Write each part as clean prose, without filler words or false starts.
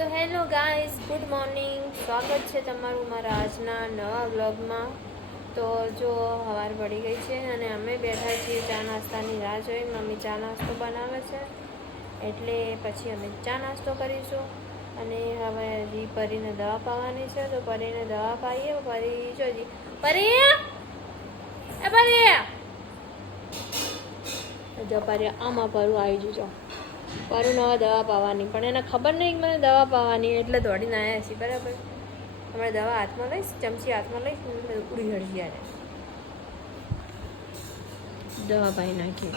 તો hello guys, good morning. સ્વાગત છે તમારું મારા આજના નવા વ્લોગમાં. તો જો સવાર પડી ગઈ છે અને અમે બેઠા છીએ ચા નાસ્તાની રાહ જોઈ. મમ્મી ચા નાસ્તો બનાવે છે એટલે પછી અમે ચા નાસ્તો કરીશું. અને હવે હજી પરીને દવા પાવાની છે તો પરીને દવા પાઈએ. પરી જોજી પરી એ પરી જો પરી આમાં પરું આવી જજો. પરું નવા દવા પાવાની પણ એને ખબર નહીં કે મને દવા પાવાની એટલે દોડીને આવ્યા છીએ. બરાબર, હમણાં દવા હાથમાં લઈશ, ચમચી હાથમાં લઈશ, ઉડી હળજી યારે દવા પાઈ નાખીએ.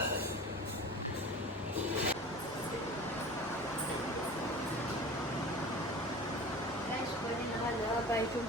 દવા પાઈ છું.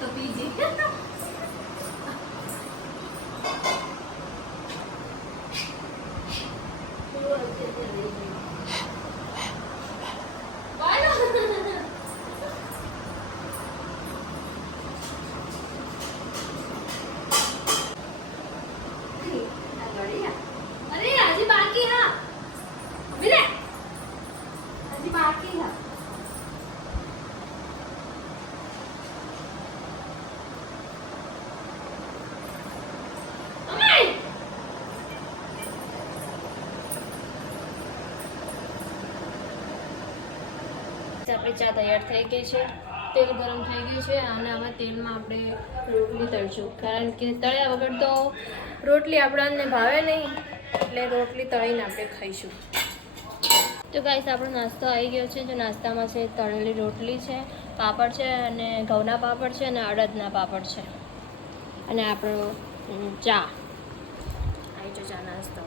તો પીજી અરે હજી બાકી હા વિરે હજી બાકી હા. આપણી ચા તૈયાર થઈ ગઈ છે, તેલ ગરમ થઈ ગયું છે અને હવે તેલમાં આપણે રોટલી તળશું. કારણ કે તળ્યા વગર તો રોટલી આપણને ભાવે નહીં, એટલે રોટલી તળીને આપણે ખાઈશું. તો ગાઈસ, આપણો નાસ્તો આવી ગયો છે. જો નાસ્તામાં છે તળેલી રોટલી છે, પાપડ છે અને ઘઉંના પાપડ છે અને અડદના પાપડ છે અને આપણો ચા આવી જો ચા નાસ્તો.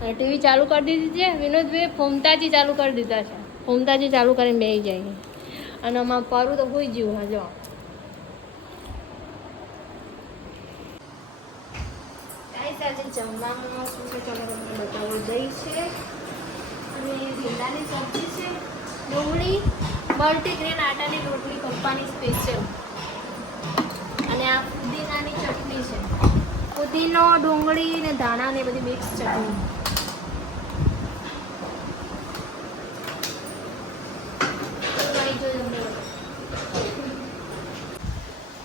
અને ટીવી ચાલુ કરી દીધી છે વિનોદભાઈ, ફોમતાજી ચાલુ કરી દીધા છે. ફોમતાજી ચાલુ કરીને બેસી જાય અને આમાં પરું તો હોઈ ગયું. હા જો ગાઈસ, આજે જમવામાં શું છે ચાલો તમને બતાવું. દહીં છે અને ભીંડાની સબ્જી છે, ડુંગળી, મલ્ટીગ્રેન આટાની રોટલી પપ્પાની સ્પેશિયલ, અને આ પુદીનાની ચટણી છે. પુદીનો, ડુંગળી ને ધાણા ને બધી મિક્સ ચટણી.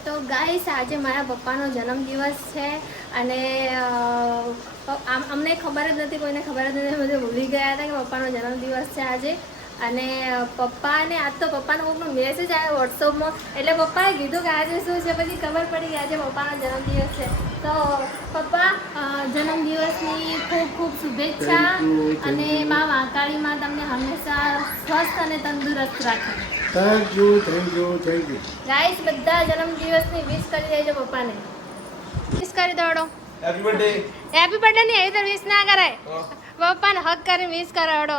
તો ગાઈસ, આજે મારા પપ્પાનો જન્મદિવસ છે અને અમને ખબર જ નથી, કોઈને ખબર જ નથી, બધે ભૂલી ગયા હતા કે પપ્પાનો જન્મદિવસ છે આજે. અને પપ્પાને આજ તો પપ્પાનો કોઈનો મેસેજ આવ્યો વોટ્સઅપમાં, એટલે પપ્પાએ કીધું કે આજે શું છે, પછી ખબર પડી કે આજે પપ્પાનો જન્મદિવસ છે. તો પપ્પા, જન્મદિવસની ખૂબ ખૂબ શુભેચ્છા અને મા મહાકાળીમાં તમને હંમેશા સ્વસ્થ અને તંદુરસ્ત રાખે. Thank you. ગાઈસ, બધા જન્મદિવસની વિશ કરી દેજો પપ્પાને. વિશ કરી દોડો. Happy birthday. હેપી બર્થડે ની એવી તો વિશ ના કરાય. પપ્પાને હક કરીને વિશ કરાવડો.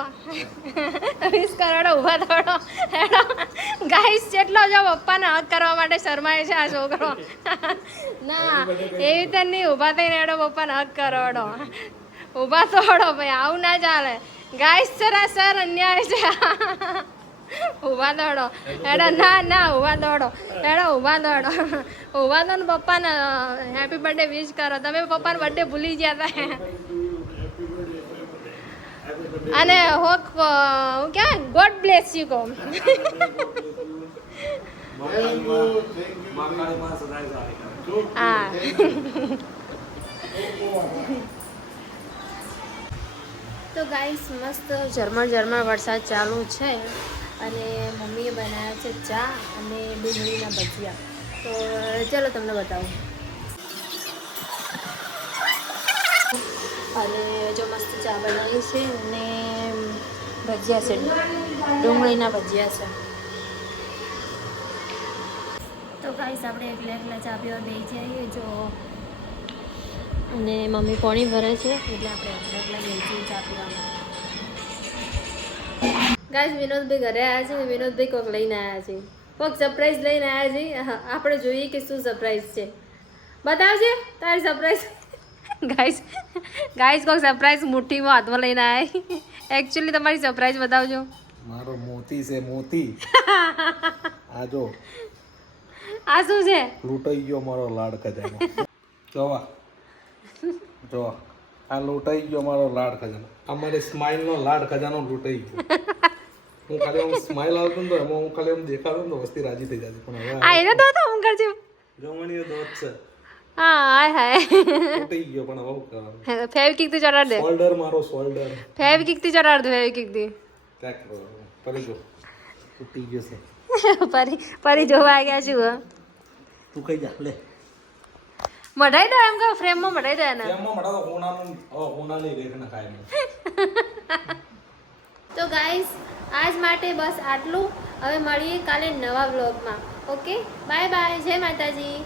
વિશ કરાવડો, ઊભા દોડો હેડો. ગાઈસ, જેટલો જો પપ્પાને હક કરવા માટે શરમાય છે આ છોકરો. ના, એવી તો નહીં. ઊભા થઈને હેડો, પપ્પાને હક કરાવડો. ઊભા દોડો ભાઈ, આવું ના ચાલે. ગાઈસ, સરાસર અન્યાય છે. ઊભા દોડો હેડો. ના ના, ઊભા દોડો હેડો, ઊભા દોડો. ઊભા દો ને પપ્પાને હેપી બર્થડે વિશ કરો. તમે પપ્પાનો બર્થડે ભૂલી ગયા હતા. અને હું કહેવાય ગોડ બ્લેસ યુ કહો. હા. તો ગાઈસ, મસ્ત ઝરમર વરસાદ ચાલુ છે અને મમ્મીએ બનાવ્યા છે ચા અને ડુંગળીના ભજીયા. તો ચાલો તમને બતાવું. અને જો મસ્ત ચા બનાવી છે અને ભજીયા છે, ડુંગળીના ભજીયા છે. તો ગાઈસ, આપણે એકલા ચા પીવા બેસી જઈએ જો. અને મમ્મી પાણી ભરે છે એટલે આપણે એકલા બેસી ચા પીવામાં. ગાઈસ, વિનોદભાઈ ઘરે આવ્યા છે. વિનોદભાઈ કોઈક લઈને આવ્યા છે, કોઈક સરપ્રાઈઝ લઈને આવ્યા છે. આપણે જોઈએ કે શું સરપ્રાઈઝ છે. બતાવજે તારી સરપ્રાઈઝ. ગાઈસ કોઈ સરપ્રાઈઝ મુઠ્ઠીમાં હાથમાં લઈને આવ્યા. એકચ્યુઅલી તમારી સરપ્રાઈઝ બતાવજો. મારો મોતી છે મોતી. આ જો આ શું છે? લૂંટાઈ ગયો મારો લાડ ખજાનો. જોવા જોવા આ લૂંટાઈ ગયો મારો લાડ ખજાનો. આ મારી સ્માઇલ નો લાડ ખજાનો લૂંટાઈ ગયો. હું ખાલી આમ સ્માઇલ આવતો ને તો એમાં હું ખાલી આમ દેખાતો ને તો વસ્તી રાજી થઈ જતી. પણ હવે આ એને તો હું કરજો. જમણીએ દોત છે. હા હાય હાય. લૂંટાઈ ગયો પણ હવે શું કરવાનું? ફેવિકિક થી ચડાડ દે. શોલ્ડર મારો શોલ્ડર. ફેવિકિક થી ચડાડ દે ફેવિકિક થી. ક્યાં કરો પરી જો તૂટી ગયો છે. પરી જોવા ગયા છું. તું કઈ જા લે. મઢાઈ દો એમ કે ફ્રેમમાં મઢાઈ દો એને. એમાં મડા તો હોનાની રેખ ના ખાય નહીં. તો ગાઈસ આજ માટે બસ આટલું. હવે મળીએ કાલે નવા વ્લોગમાં. Okay bye bye. જય માતાજી.